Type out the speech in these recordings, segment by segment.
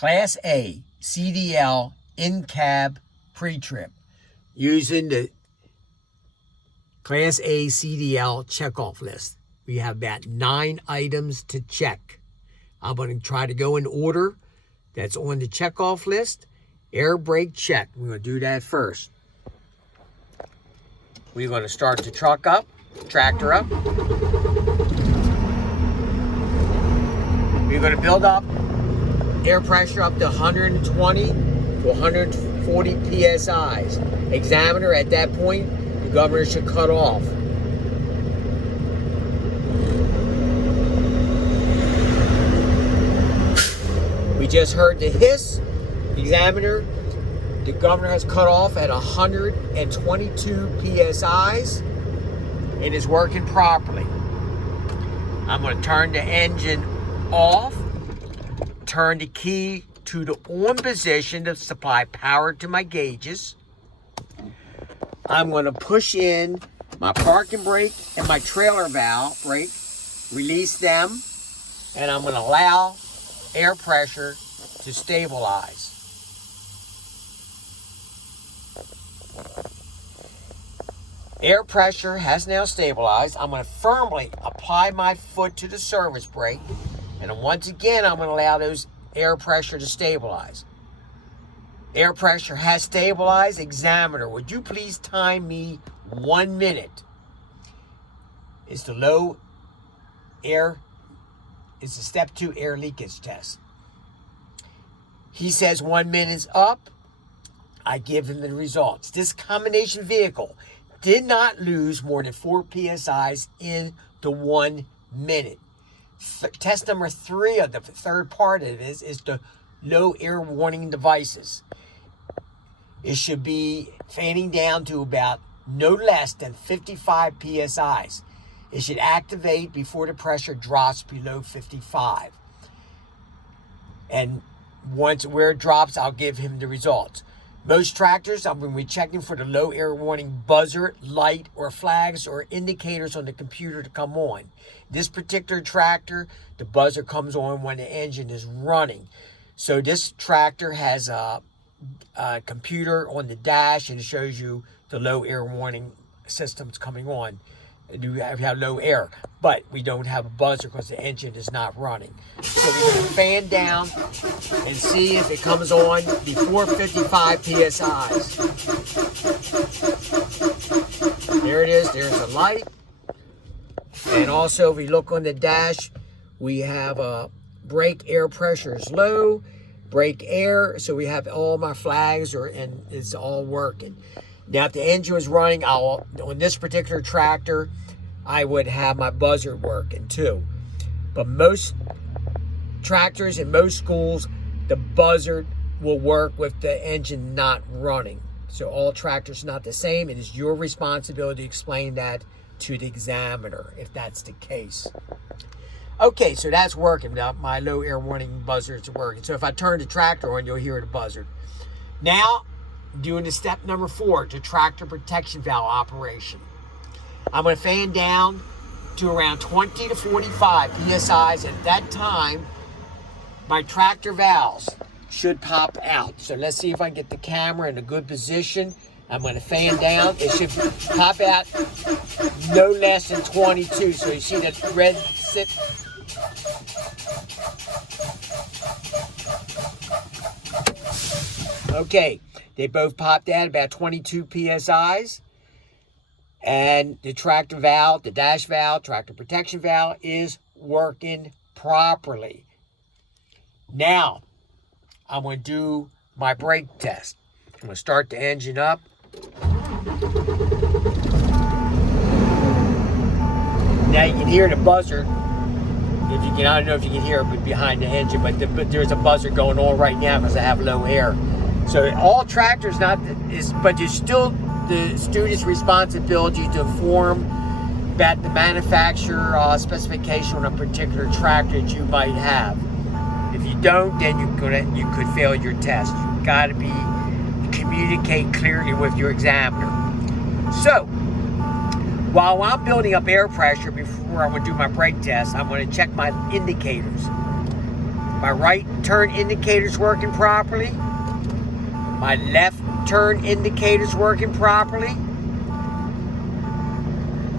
Class A CDL in-cab pre-trip using the Class A CDL checkoff list. We have about 9 items to check. I'm going to try to go in order that's on the checkoff list. Air brake check. We're going to do that first. We're going to start the tractor up. We're going to build up air pressure up to 120 to 140 PSIs. Examiner, at that point, the governor should cut off. We just heard the hiss. Examiner, the governor has cut off at 122 PSIs. It is working properly. I'm going to turn the engine off, turn the key to the on position to supply power to my gauges. I'm going to push in my parking brake and my trailer valve brake, release them, and I'm going to allow air pressure to stabilize. Air pressure has now stabilized. I'm going to firmly apply my foot to the service brake, and once again I'm going to allow those air pressure to stabilize. Air pressure has stabilized. Examiner, would you please time me 1 minute? It's the low air, it's the step 2 air leakage test. He says 1 minute's up. I give him the results. This combination vehicle did not lose more than 4 PSIs in the 1 minute. Test number 3 of the third part of this is the low air warning devices. It should be fanning down to about no less than 55 PSIs. It should activate before the pressure drops below 55. And once where it drops, I'll give him the results. Most tractors, I'm going to be checking for the low air warning buzzer, light, or flags or indicators on the computer to come on. This particular tractor, the buzzer comes on when the engine is running. So this tractor has a computer on the dash, and it shows you the low air warning systems coming on. We have low air, but we don't have a buzzer because the engine is not running. So we're going to fan down and see if it comes on before 55 PSIs. There it is. There's the light. And also, if we look on the dash, we have brake air pressure is low, brake air. So we have all my flags, and it's all working. Now, if the engine was running, on this particular tractor, I would have my buzzer working too. But most tractors in most schools, the buzzer will work with the engine not running. So all tractors are not the same. It is your responsibility to explain that to the examiner if that's the case. Okay, so that's working. Now, my low air warning buzzer is working. So if I turn the tractor on, you'll hear the buzzer. Now, doing the step number 4, the tractor protection valve operation. I'm going to fan down to around 20 to 45 PSIs. At that time, my tractor valves should pop out. So let's see if I can get the camera in a good position. I'm going to fan down. It should pop out no less than 22. So you see that red sit. Okay, they both popped out about 22 PSIs. And the tractor valve, the dash valve, tractor protection valve is working properly. Now, I'm going to do my brake test. I'm going to start the engine up. Now you can hear the buzzer. If you can, I don't know if you can hear it behind the engine, but there's a buzzer going on right now because I have low air. So all tractors but there's still the student's responsibility to inform about the manufacturer specification on a particular tractor that you might have. If you don't, then you could fail your test. You've got to communicate clearly with your examiner. So, while I'm building up air pressure before I'm going to do my brake test, I'm going to check my indicators. My right turn indicator's working properly. My left turn indicator's working properly.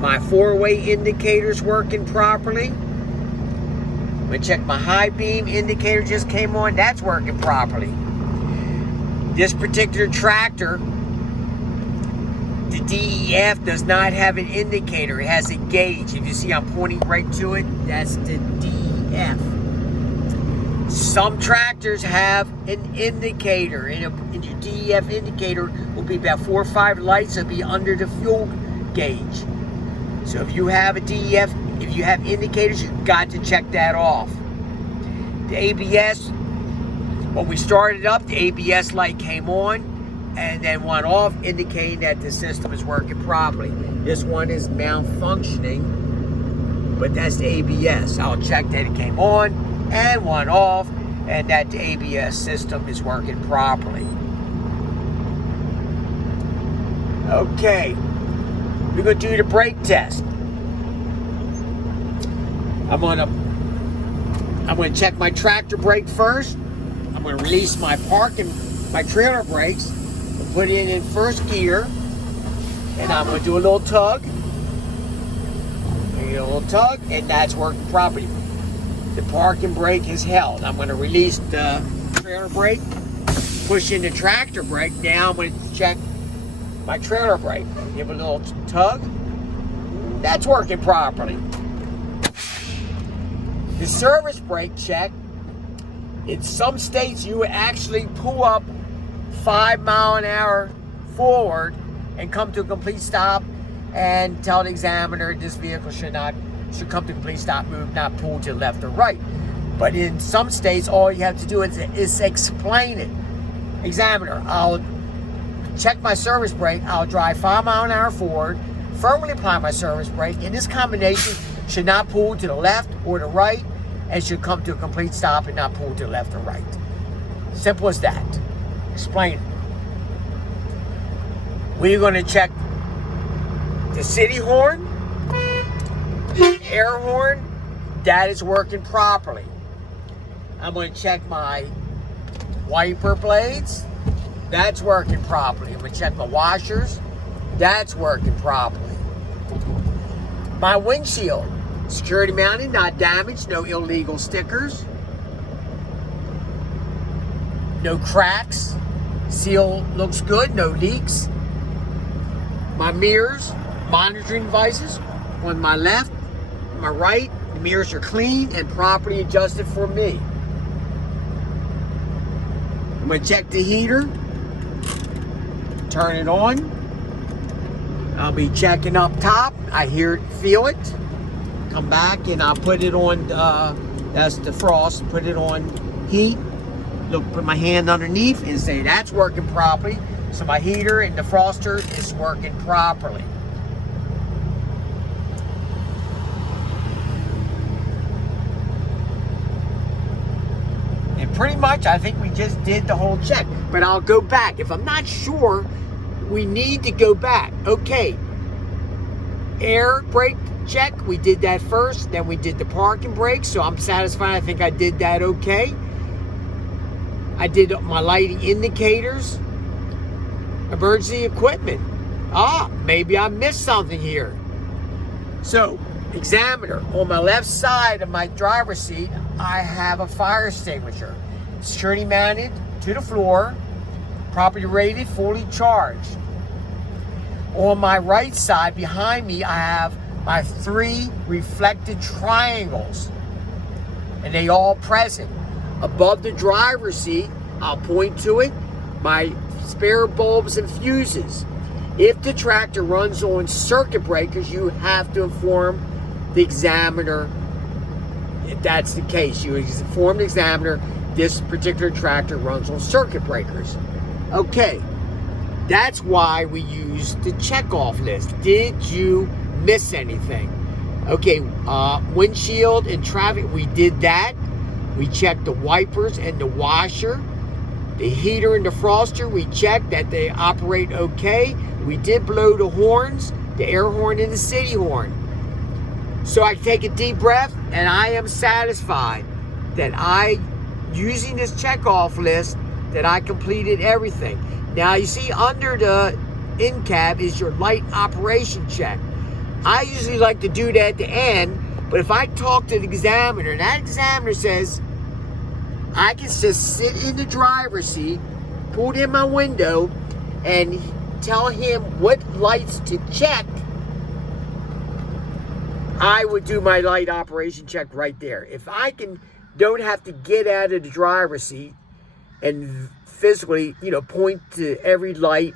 My four-way indicator's working properly. I'm going to check my high beam indicator just came on. That's working properly. This particular tractor, the DEF does not have an indicator. It has a gauge. If you see I'm pointing right to it, that's the DEF. Some tractors have an indicator. And your DEF indicator will be about 4 or 5 lights. It'll be under the fuel gauge. So if you have a DEF, if you have indicators, you've got to check that off. The ABS, when we started up, the ABS light came on and then went off, indicating that the system is working properly. This one is malfunctioning, but that's the ABS. I'll check that it came on and went off, and that the ABS system is working properly. Okay, we're going to do the brake test. I'm going to check my tractor brake first. I'm going to release my trailer brakes and put it in first gear. And I'm going to do a little tug. And that's working properly. The parking brake is held. I'm going to release the trailer brake, push in the tractor brake. Now I'm going to check my trailer brake. Give it a little tug. That's working properly. The service brake check, in some states you would actually pull up 5 miles an hour forward and come to a complete stop and tell the examiner this vehicle should come to a complete stop, move, not pull to the left or right. But in some states, all you have to do is explain it. Examiner, I'll check my service brake, I'll drive 5 miles an hour forward, firmly apply my service brake, and this combination should not pull to the left or the right, and should come to a complete stop and not pull to the left or right. Simple as that. Explain it. We're going to check the city horn, the air horn, that is working properly. I'm going to check my wiper blades, that's working properly. I'm going to check my washers, that's working properly. My windshield, security mounted, not damaged, no illegal stickers, no cracks, seal looks good, no leaks. My mirrors, monitoring devices, on my left, my right, the mirrors are clean and properly adjusted for me. I'm going to check the heater, turn it on. I'll be checking up top, I hear it, feel it. Come back and I'll put it on, that's the frost, put it on heat. Look, put my hand underneath and say that's working properly. So my heater and the froster is working properly. And pretty much I think we just did the whole check, but I'll go back. If I'm not sure, we need to go back. Okay, air brake check, we did that first, then we did the parking brake, so I'm satisfied. I think I did that okay. I did my lighting indicators, emergency equipment. Maybe I missed something here. So, examiner, on my left side of my driver's seat, I have a fire extinguisher, security mounted to the floor, properly rated, fully charged. On my right side, behind me, I have my 3 reflected triangles, and they all present. Above the driver's seat, I'll point to it, my spare bulbs and fuses. If the tractor runs on circuit breakers, you have to inform the examiner if that's the case. You inform the examiner this particular tractor runs on circuit breakers. Okay, that's why we use the checkoff list. Did you miss anything? Okay, windshield and traffic, we did that. We checked the wipers and the washer. The heater and the froster, we checked that they operate okay. We did blow the horns, the air horn and the city horn. So I take a deep breath and I am satisfied that I using this checkoff list that I completed everything. Now you see under the in-cab is your light operation check. I usually like to do that at the end, but if I talk to the examiner and that examiner says I can just sit in the driver's seat, pull in my window, and tell him what lights to check, I would do my light operation check right there. If I don't have to get out of the driver's seat and physically, point to every light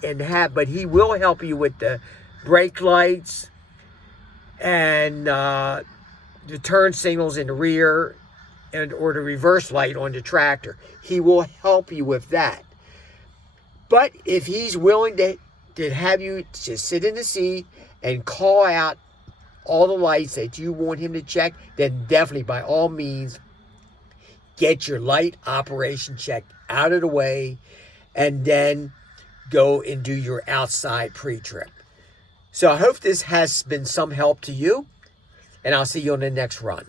but he will help you with the brake lights and the turn signals in the rear or the reverse light on the tractor. He will help you with that. But if he's willing to have you just sit in the seat and call out all the lights that you want him to check, then definitely, by all means, get your light operation check out of the way and then go and do your outside pre-trip. So I hope this has been some help to you, and I'll see you on the next run.